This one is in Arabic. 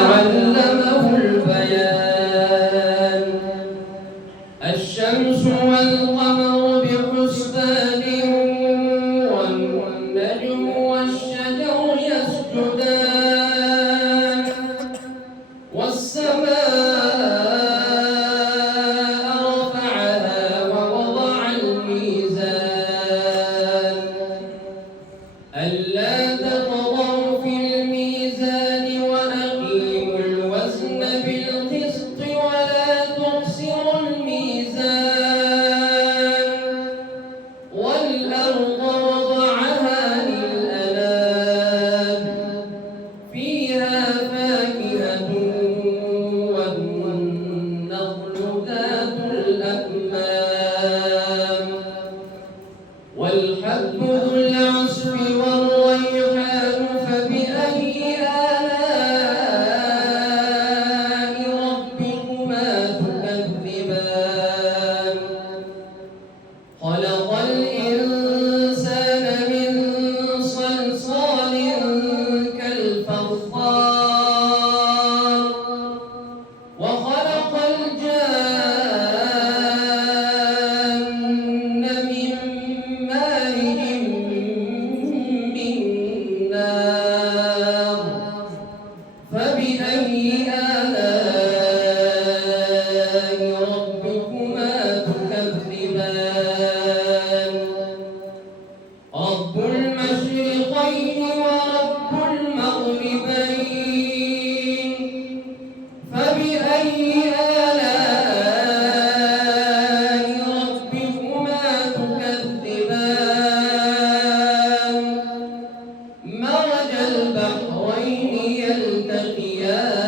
علمه البيان الشمس والقمر بحسبان والنجم والشجر يسجدان والسماء رفعها ووضع الميزان ألا تطغوا في الميزان وأقيموا الوزن بالقسط ولا تخسروا الميزان والأرض وضعها للأنام فيها فاكهة والنخل ذات الأكمام والحب ذو العصف والريحان فبأي آلاء ربكما تكذبان خلق الإنسان من صلصال كالفخار وخلق الجان من مارج من نار فبأي آلاء ربكما تكذبان رب المشرقين ورب المغربين فبأي آلاء ربكما تكذبان مرج البحرين يلتقيان